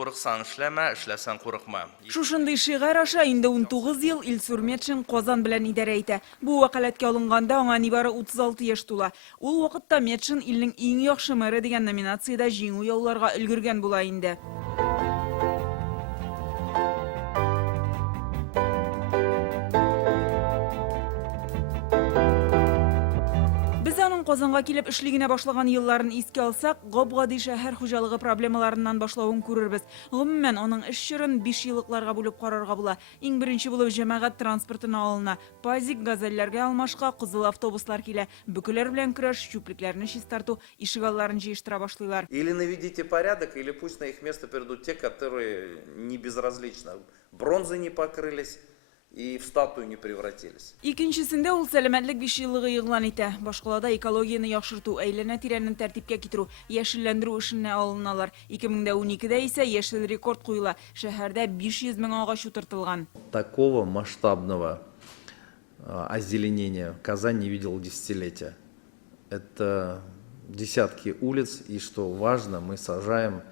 Қорықсан ішләмә, ішләсән қорықма. Шушындай шиғар аша инде 19 ел Илсур Метшин Казан белән идарә итә. Бу вәкаләткә алынганда аңа нибары 36 яшь тула. Ул вакытта Метшин илнең иң яхшы мэры дигән номинациядә җиңү яуларга өлгергән була инде. Казанга килеп эшлегенә башлаган елларын искә алсак, гап-гади шәһәр хуҗалыгы проблемаларыннан башлавын күрербез. Гомумән, аның эш чорын 5 еллыкларга бүлеп карарга була. Иң беренче булып җәмәгать транспортына алына. Пазик, газельләргә алмашка кызыл автобуслар килә. Бөкеләр белән көрәш, чүплекләрне чистарту, ишегалларын җыештыра башлыйлар. Или наведите порядок, или пусть на их место перейдут те, которые не безразличны. Бронзы не покрылись и в статую не превратились. Икенчесендә ул сәламәтлек 5 еллыгы игълан итә. Башкалада экологияны яхшырту, әйләнә-тирәнен тәртипкә китерү, яшелләндерү эшенә алыналар. 2012дә исә яшел рекорд куела. Шәһәрдә 500 мең агач утыртылган. Такого масштабного озеленения Казань не видел десятилетия. Это десятки улиц, и что важно, мы сажаем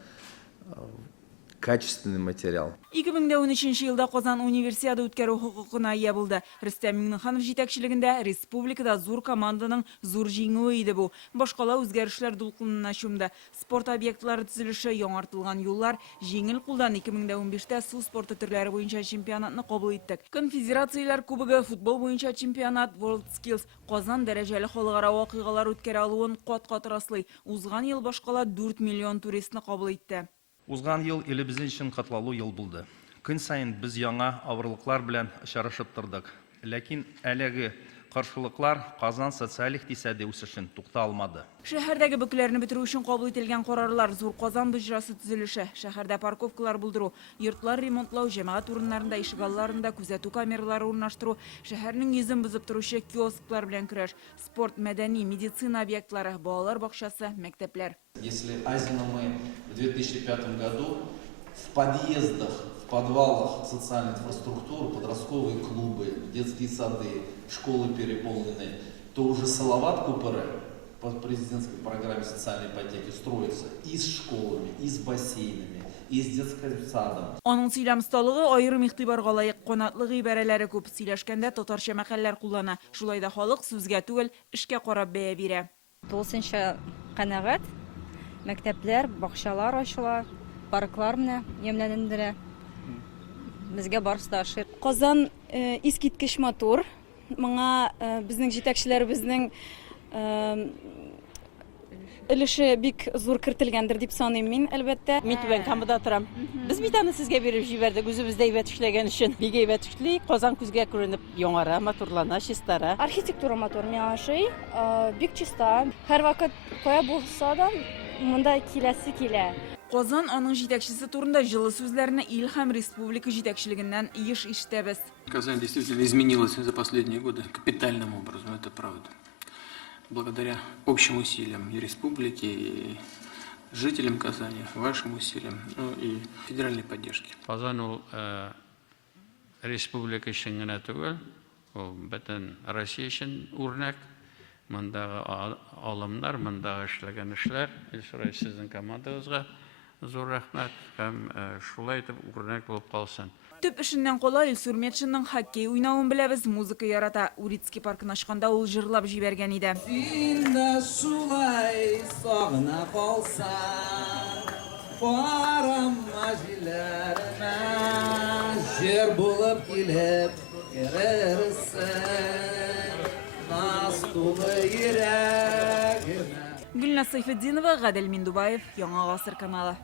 качественный материал. 2013 елда Казан универсиада үткәрү хокукына ия булды. Рөстәм Миңнеханов җитәкчелегендә республикада зур команданың зур җиңүе иде бу. Башкала үзгәрешләр дулкынына чумды. Спорт объектлары төзелеше, яңартылган юллар, җиңел кулдан 2015тә су спорты төрләре буенча чемпионатны кабул иттек. Конфедерацияләр кубогы, футбол буенча чемпионат, World Skills, Казан дәрәҗәле халыкара вакыйгалар үткәрә алуын кат-кат раслый. Узган ел Башкала 4 миллион туристны кабул итте. Узган ел илебезнең өчен катлаулы ел булды. Көн сайын без яңа авырлыклар белән очрашып тордык. Ләкин әлеге каршылыклар Казан социаль икътисади үсешен тукта алмады. Шәһәрдәге бөкләрне бетерү өчен кабул ителгән карарлар зур Казан боҗрасы төзелеше, шәһәрдә парковкалар булдыру, йортлар ремонтлау, җәмәгать урыннарында, ишегалларында күзәтү камералары урнаштыру, шәһәрнең йөзен бозып торучы киосклар белән көрәш, спорт, мәдәни, медицина объектлары, балалар бакчасы, мәктәпләр. Если Азину мы в 2005 году в подъездах, в подвалах социальной инфраструктуры, подростковые клубы, детские сады, школы переполнены, то уже Салават Купere по президентской программе социальной ипотеки строится и с школами, и с бассейнами, и с детским садом. Аның сөйләм сталыгы аерым игътибарга лаек, канатлы гыйбарәләре күп, сөйләшкәндә татарча мәкальләр куллана. Шулай да халык сүзгә түгел, эшкә карап бәя бирә. Тулысынча канәгать. Мәктәпләр, бакчалар ачыла, парклар менә ямьләнендерә. Безгә барысы да ошый. Казан искиткеч матур. Моңа безнең җитәкчеләребезнең өлеше бик зур кертелгәндер дип саныйм мин, әлбәттә. Мин түбән Камада торам. Без бит аны сезгә биреп җибәрдек, үзебездә әйбәт эшләгән өчен. Бик әйбәт эшли, Казан күзгә күренеп яңара, матурлана, чистара. Архитектура матур миңа ошый. Бик чиста. Һәр вакыт кая булса да монда киләсе килә. Казан аның җитәкчесе турында җылы сүзләрне ил һәм республика җитәкчелегеннән еш ишетәбез. Казань действительно изменилась за последние годы капитальным образом, это правда. Благодаря общим усилиям и республики, и жителям Казани, вашим усилиям, ну и федеральной поддержке. Казан ул республика өчен генә түгел, ул бөтен Россия өчен үрнәк. Мондагы алымнар, мондагы эшләгән эшләр, сезнең командагызга зур рәхмәт һәм шулай итеп үрнәк булып калсын. Төп эшеннән кала Илсур Метшинның хоккей уйнавын беләбез, музыка ярата. Урицкий паркын ачканда ул җырлап җибәргән иде. Синдә шулай сагына калсаң, барама җилләренә, җир булып килеп керерсең, нас тулы йөрәгемә. Гөлназ Сайфетдинова, Гадел Миндубаев, Яңа Гасыр каналы.